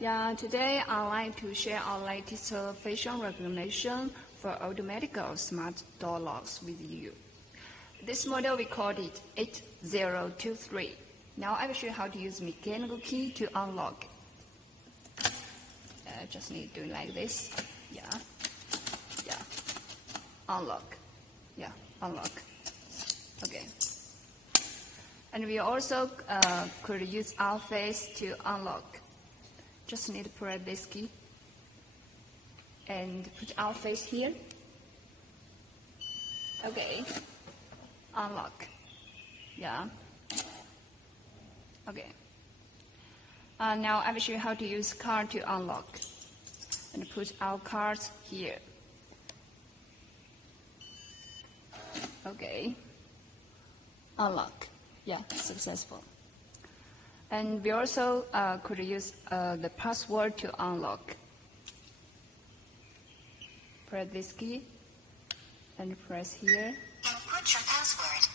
Yeah, today I'd like to share our latest facial recognition for automatic smart door locks with you. This model we called it 8023. Now I will show you how to use mechanical key to unlock. Just need to do it like this. Yeah. Unlock. Yeah, unlock. Okay. And we also could use our face to unlock. Just need to press this key and put our face here. Okay. Unlock. Yeah. Okay. Now I will show you how to use card to unlock. And put our cards here. Okay. Unlock. Yeah, successful. And we also could use the password to unlock. Press this key and press here. Input your password.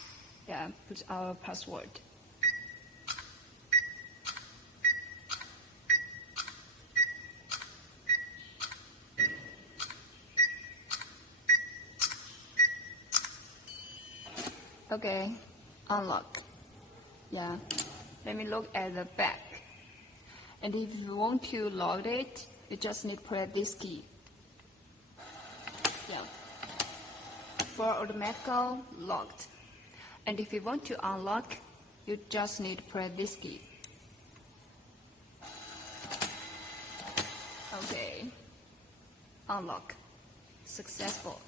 Yeah, put our password. Okay, unlock. Yeah, let me look at the back. And if you want to lock it, you just need to press this key. Yeah. For automatic locked. And if you want to unlock, you just need to press this key. Okay. Unlock. Successful.